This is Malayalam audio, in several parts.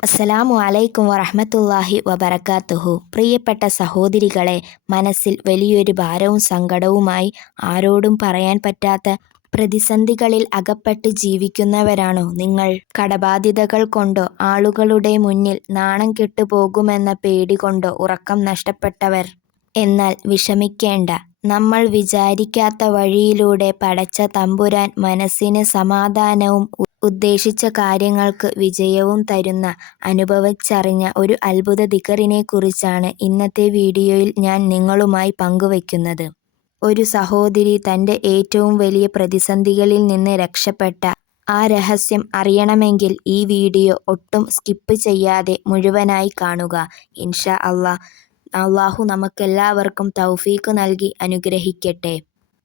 അസ്സലാമു അലൈക്കും വറഹ്മത്തുള്ളാഹി വബറകാതുഹു. പ്രിയപ്പെട്ട സഹോദരികളെ, മനസ്സിൽ വലിയൊരു ഭാരവും സങ്കടവുമായി ആരോടും പറയാൻ പറ്റാത്ത പ്രതിസന്ധികളിൽ അകപ്പെട്ട് ജീവിക്കുന്നവരാണോ നിങ്ങൾ? കടബാധ്യതകൾ കൊണ്ടോ ആളുകളുടെ മുന്നിൽ നാണം കെട്ടുപോകുമെന്ന പേടി കൊണ്ടോ ഉറക്കം നഷ്ടപ്പെട്ടവർ? എന്നാൽ വിഷമിക്കേണ്ട, നമ്മൾ വിചാരിക്കാത്ത വഴിയിലൂടെ പടച്ച തമ്പുരാൻ മനസ്സിന് സമാധാനവും ഉദ്ദേശിച്ച കാര്യങ്ങൾക്ക് വിജയവും തരുന്ന അനുഭവിച്ചറിഞ്ഞ ഒരു അത്ഭുത ദിക്റിനെക്കുറിച്ചാണ് ഇന്നത്തെ വീഡിയോയിൽ ഞാൻ നിങ്ങളുമായി പങ്കുവയ്ക്കുന്നത്. ഒരു സഹോദരി തൻ്റെ ഏറ്റവും വലിയ പ്രതിസന്ധികളിൽ നിന്ന് രക്ഷപ്പെട്ട ആ രഹസ്യം അറിയണമെങ്കിൽ ഈ വീഡിയോ ഒട്ടും സ്കിപ്പ് ചെയ്യാതെ മുഴുവനായി കാണുക. ഇൻഷാ അല്ലാഹു നമുക്കെല്ലാവർക്കും തൗഫീഖ് നൽകി അനുഗ്രഹിക്കട്ടെ.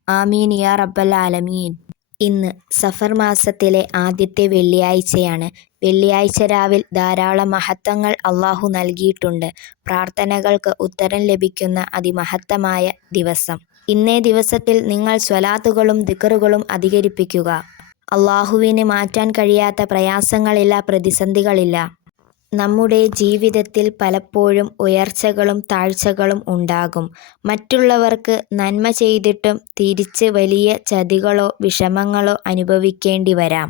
ആമീൻ യാ റബ്ബൽ ആലമീൻ. ഇന്ന് സഫർ മാസത്തിലെ ആദ്യത്തെ വെള്ളിയാഴ്ചയാണ്. വെള്ളിയാഴ്ച രാവിൽ ധാരാളം മഹത്വങ്ങൾ അല്ലാഹു നൽകിയിട്ടുണ്ട്. പ്രാർത്ഥനകൾക്ക് ഉത്തരം ലഭിക്കുന്ന അതിമഹത്തമായ ദിവസം. ഇന്നേ ദിവസത്തിൽ നിങ്ങൾ സ്വലാത്തുകളും ദിക്റുകളും അധികരിപ്പിക്കുക. അല്ലാഹുവിന് മാറ്റാൻ കഴിയാത്ത പ്രയാസങ്ങളില്ല, പ്രതിസന്ധികളില്ല. നമ്മുടെ ജീവിതത്തിൽ പലപ്പോഴും ഉയർച്ചകളും താഴ്ചകളും ഉണ്ടാകും. മറ്റുള്ളവർക്ക് നന്മ ചെയ്തിട്ടും തിരിച്ച് വലിയ ചതികളോ വിഷമങ്ങളോ അനുഭവിക്കേണ്ടി വരാം.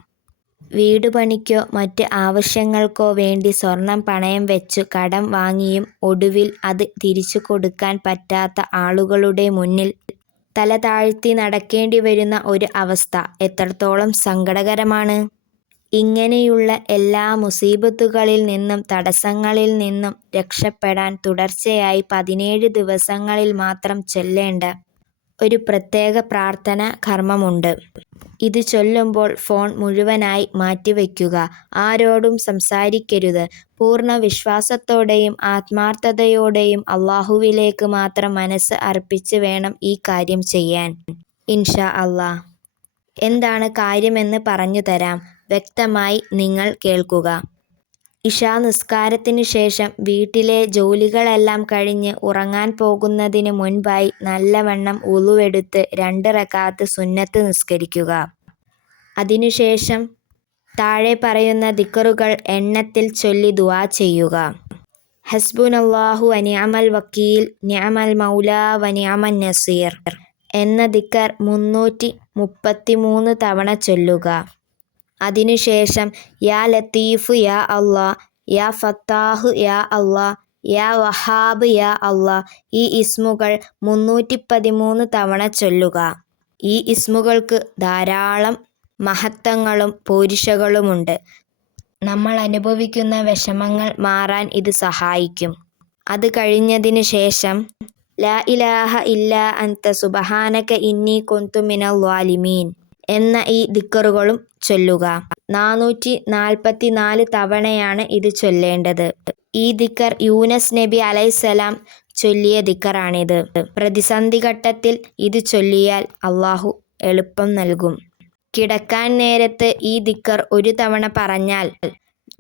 വീട് പണിക്കോ മറ്റ് ആവശ്യങ്ങൾക്കോ വേണ്ടി സ്വർണം പണയം വെച്ചു കടം വാങ്ങിയും ഒടുവിൽ അത് തിരിച്ചു കൊടുക്കാൻ പറ്റാത്ത ആളുകളുടെ മുന്നിൽ തല താഴ്ത്തി നടക്കേണ്ടി വരുന്ന ഒരു അവസ്ഥ എത്രത്തോളം സങ്കടകരമാണ്. ഇങ്ങനെയുള്ള എല്ലാ മുസീബത്തുകളിൽ നിന്നും തടസ്സങ്ങളിൽ നിന്നും രക്ഷപ്പെടാൻ തുടർച്ചയായി 17 ദിവസങ്ങളിൽ മാത്രം ചൊല്ലേണ്ട ഒരു പ്രത്യേക പ്രാർത്ഥന കർമ്മമുണ്ട്. ഇത് ചൊല്ലുമ്പോൾ ഫോൺ മുഴുവനായി മാറ്റിവെക്കുക. ആരോടും സംസാരിക്കരുത്. പൂർണ്ണ വിശ്വാസത്തോടെയും ആത്മാർത്ഥതയോടെയും അല്ലാഹുവിലേക്ക് മാത്രം മനസ്സ് അർപ്പിച്ച് വേണം ഈ കാര്യം ചെയ്യാൻ. ഇൻഷാ അല്ലാഹ്. എന്താണ് കാര്യമെന്ന് പറഞ്ഞു തരാം, വ്യക്തമായി നിങ്ങൾ കേൾക്കുക. ഇശാ നിസ്കാരത്തിന് ശേഷം വീട്ടിലെ ജോലികളെല്ലാം കഴിഞ്ഞ് ഉറങ്ങാൻ പോകുന്നതിന് മുൻപായി നല്ലവണ്ണം വുളുവെടുത്ത് 2 റക്അത്ത് സുന്നത്ത് നിസ്കരിക്കുക. അതിനുശേഷം താഴെ പറയുന്ന ദിക്റുകൾ എണ്ണത്തിൽ ചൊല്ലി ദുആ ചെയ്യുക. ഹസ്ബുനല്ലാഹു വനിഅമൽ വക്കീൽ, നിഅമൽ മൗലാ വനിഅമൻ നസീർ എന്ന ദിക്ർ 333 തവണ ചൊല്ലുക. അതിനുശേഷം യാ ലത്തീഫ് യാ അല്ലാ, യാ ഫത്താഹ് യാ അല്ലാ, യാ വഹാബ് യാ അല്ലാ ഈ ഇസ്മുകൾ 313 തവണ ചൊല്ലുക. ഈ ഇസ്മുകൾക്ക് ധാരാളം മഹത്വങ്ങളും പോരിശകളുമുണ്ട്. നമ്മൾ അനുഭവിക്കുന്ന വിഷമങ്ങൾ മാറാൻ ഇത് സഹായിക്കും. അത് കഴിഞ്ഞതിന് ശേഷം ലാ ഇലാഹ ഇല്ലാ അൻത സുബ്ഹാനക ഇന്നി കുന്തു മിനൽ ളാലിമീൻ എന്ന ഈ ദിക്റുകളും ചൊല്ലുക. 444 തവണയാണ് ഇത് ചൊല്ലേണ്ടത്. ഈ ദിക്ർ യൂനസ് നബി അലൈഹിസ്സലാം ചൊല്ലിയ ദിക്റാണിത്. പ്രതിസന്ധി ഘട്ടത്തിൽ ഇത് ചൊല്ലിയാൽ അല്ലാഹു എളുപ്പം നൽകും. കിടക്കാൻ നേരത്ത് ഈ ദിക്ർ ഒരു തവണ പറഞ്ഞാൽ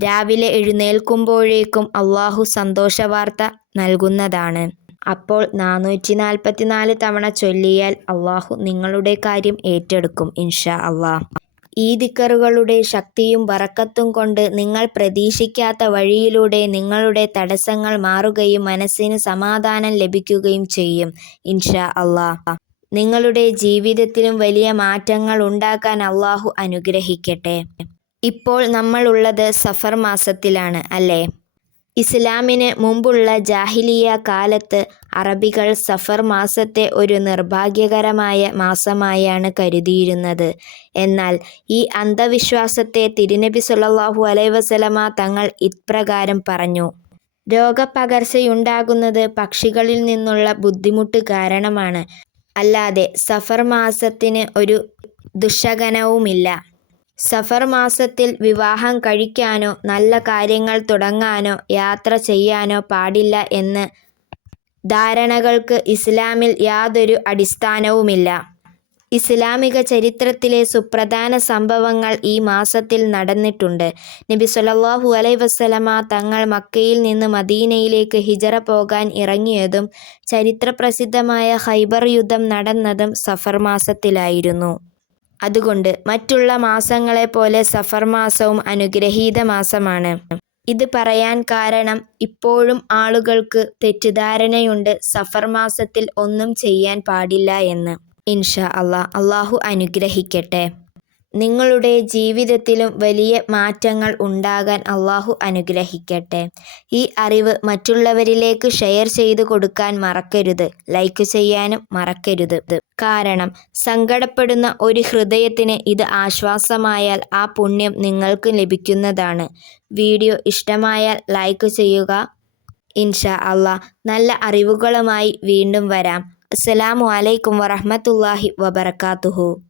രാവിലെ എഴുന്നേൽക്കുമ്പോഴേക്കും അല്ലാഹു സന്തോഷവാർത്ത നൽകുന്നതാണ്. അപ്പോൾ 444 തവണ ചൊല്ലിയാൽ അല്ലാഹു നിങ്ങളുടെ കാര്യം ഏറ്റെടുക്കും ഇൻഷാ അല്ലാഹ്. ഈ ദിക്റുകളുടെ ശക്തിയും ബറക്കത്തും കൊണ്ട് നിങ്ങൾ പ്രതീക്ഷിക്കാത്ത വഴിയിലൂടെ നിങ്ങളുടെ തടസ്സങ്ങൾ മാറുകയും മനസ്സിന് സമാധാനം ലഭിക്കുകയും ചെയ്യും ഇൻഷാ അല്ലാഹ്. നിങ്ങളുടെ ജീവിതത്തിലും വലിയ മാറ്റങ്ങൾ ഉണ്ടാക്കാൻ അല്ലാഹു അനുഗ്രഹിക്കട്ടെ. ഇപ്പോൾ നമ്മൾ ഉള്ളത് സഫർ മാസത്തിലാണ് അല്ലേ? ഇസ്ലാമിന് മുമ്പുള്ള ജാഹിലിയ്യ കാലത്ത് അറബികൾ സഫർ മാസത്തെ ഒരു നിർഭാഗ്യകരമായ മാസമായാണ് കരുതിയിരുന്നത്. എന്നാൽ ഈ അന്ധവിശ്വാസത്തെ തിരുനബി സ്വല്ലല്ലാഹു അലൈഹി വസല്ലമ തങ്ങൾ ഇപ്രകാരം പറഞ്ഞു: രോഗപകർച്ചയുണ്ടാകുന്നത് പക്ഷികളിൽ നിന്നുള്ള ബുദ്ധിമുട്ട് കാരണമാണ്, അല്ലാതെ സഫർ മാസത്തിന് ഒരു ദുശ്ശകനവുമില്ല. സഫർ മാസത്തിൽ വിവാഹം കഴിക്കാനോ നല്ല കാര്യങ്ങൾ തുടങ്ങാനോ യാത്ര ചെയ്യാനോ പാടില്ല എന്ന് ധാരണകൾക്ക് ഇസ്ലാമിൽ യാതൊരു അടിസ്ഥാനവുമില്ല. ഇസ്ലാമിക ചരിത്രത്തിലെ സുപ്രധാന സംഭവങ്ങൾ ഈ മാസത്തിൽ നടന്നിട്ടുണ്ട്. നബി സ്വല്ലല്ലാഹു അലൈഹി വസല്ലമ തങ്ങൾ മക്കയിൽ നിന്ന് മദീനയിലേക്ക് ഹിജറ പോകാൻ ഇറങ്ങിയതും ചരിത്രപ്രസിദ്ധമായ ഖൈബർ യുദ്ധം നടന്നതും സഫർ മാസത്തിലായിരുന്നു. അതുകൊണ്ട് മറ്റുള്ള മാസങ്ങളെപ്പോലെ സഫർ മാസവും അനുഗ്രഹീത മാസമാണ്. ഇത് പറയാൻ കാരണം ഇപ്പോഴും ആളുകൾക്ക് തെറ്റിദ്ധാരണയുണ്ട് സഫർ മാസത്തിൽ ഒന്നും ചെയ്യാൻ പാടില്ല എന്ന്. ഇൻഷാ അല്ലാഹ്, അള്ളാഹു അനുഗ്രഹിക്കട്ടെ. നിങ്ങളുടെ ജീവിതത്തിലും വലിയ മാറ്റങ്ങൾ ഉണ്ടാകാൻ അള്ളാഹു അനുഗ്രഹിക്കട്ടെ. ഈ അറിവ് മറ്റുള്ളവരിലേക്ക് ഷെയർ ചെയ്തു കൊടുക്കാൻ മറക്കരുത്. ലൈക്ക് ചെയ്യാനും മറക്കരുത്. കാരണം സങ്കടപ്പെടുന്ന ഒരു ഹൃദയത്തിന് ഇത് ആശ്വാസമായാൽ ആ പുണ്യം നിങ്ങൾക്ക് ലഭിക്കുന്നതാണ്. വീഡിയോ ഇഷ്ടമായാൽ ലൈക്ക് ചെയ്യുക. ഇൻഷാ അല്ലാഹ് നല്ല അറിവുകളുമായി വീണ്ടും വരാം. അസ്സലാമു അലൈക്കും വറഹ്മത്തുള്ളാഹി വബറകാതുഹു.